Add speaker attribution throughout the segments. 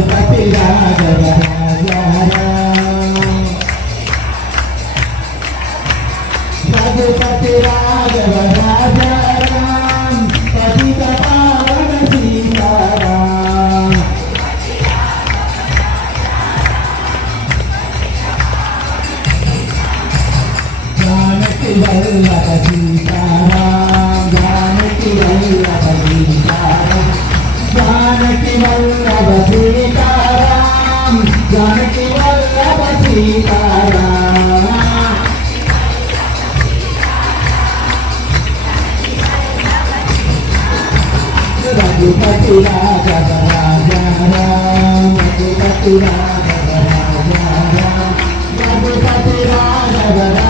Speaker 1: రఘుపతి రాఘవ రఘుపతి రాఘవ రాజా పతిత పావన Sithara Janaki Vallabha Sithara Raghav Raghav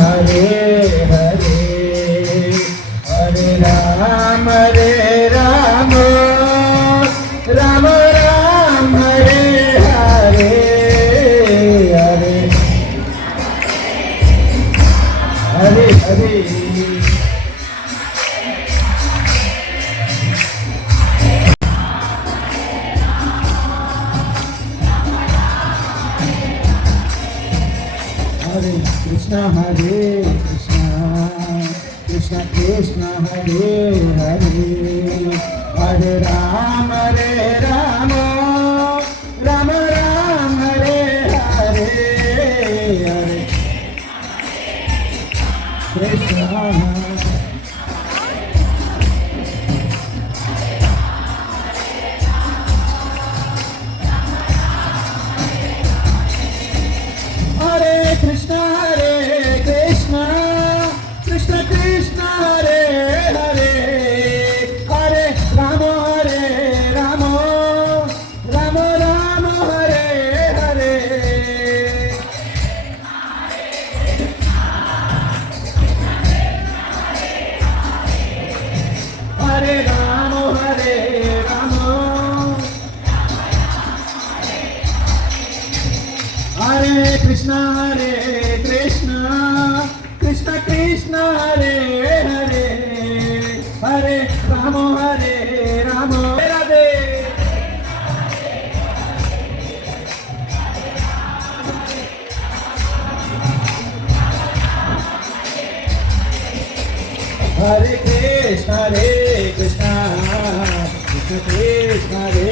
Speaker 1: Hare Hare Hare Ram हरे కృష్ణ కృష్ణ హరే హరే హరే రామ హరే రామ రామ రామ హరే హరే హరే కృష్ణ. హరే ಹರೇ ಕೃಷ್ಣ ಹರೇ ಕೃಷ್ಣ ಕೃಷ್ಣ ಕೃಷ್ಣ ಹರೇ ಹರೇ ಹರೇ ರಾಮ ಹರೇ ರಾಮ ರಾಧೆ ಹರೇ ಕೃಷ್ಣ ಹರೇ ಕೃಷ್ಣ ಕೃಷ್ಣ ಕೃಷ್ಣ ಹರೇ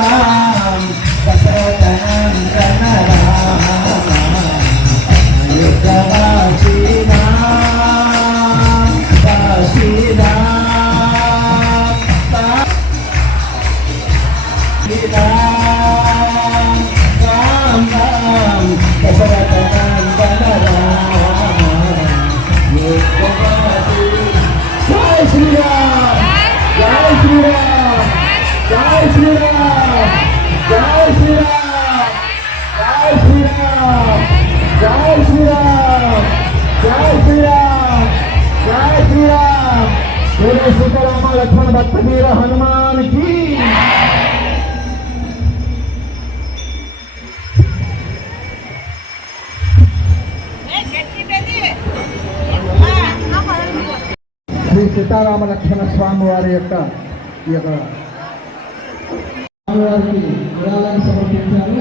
Speaker 1: Allah భక్తవీర హనుమానికి. Shri Sitarama లక్ష్మణ స్వామి వారి యొక్క ఈ యొక్క స్వామివారికి విరాళాన్ని సమర్పించారు.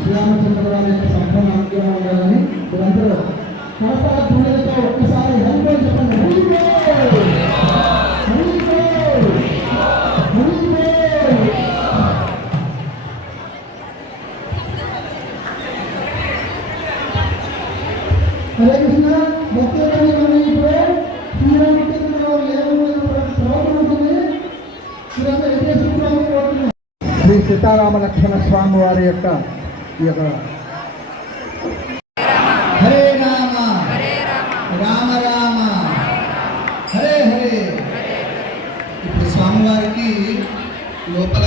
Speaker 1: శ్రీరామచంద్ర యొక్క సంపూర్ణ అనుగ్రహం ఉండాలని. ఇదంతా ఒక్కసారి
Speaker 2: మనం ఇప్పుడు ఉంటుంది. శ్రీ సీతారామ లక్ష్మణ స్వామి వారి యొక్క ఈ యొక్క హరే రామ. రామ రామ. హరే హరే. ఇప్పుడు స్వామివారికి లోపల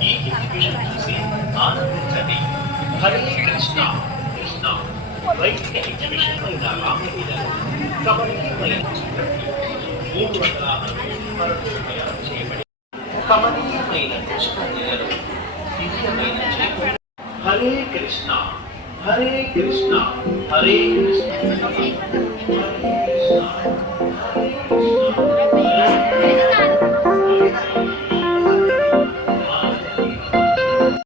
Speaker 2: ఈ
Speaker 3: ఎగ్జిబిషన్ చూసి ఆనందించండి మూడు వందల ఎనిమిది వరకు తయారు చేయబడి కమనీయమైన కృష్ణలీలలు దివ్యమైన జీవితం హరే కృష్ణ హరే కృష్ణ హరే కృష్ణ హరే కృష్ణ హరే కృష్ణ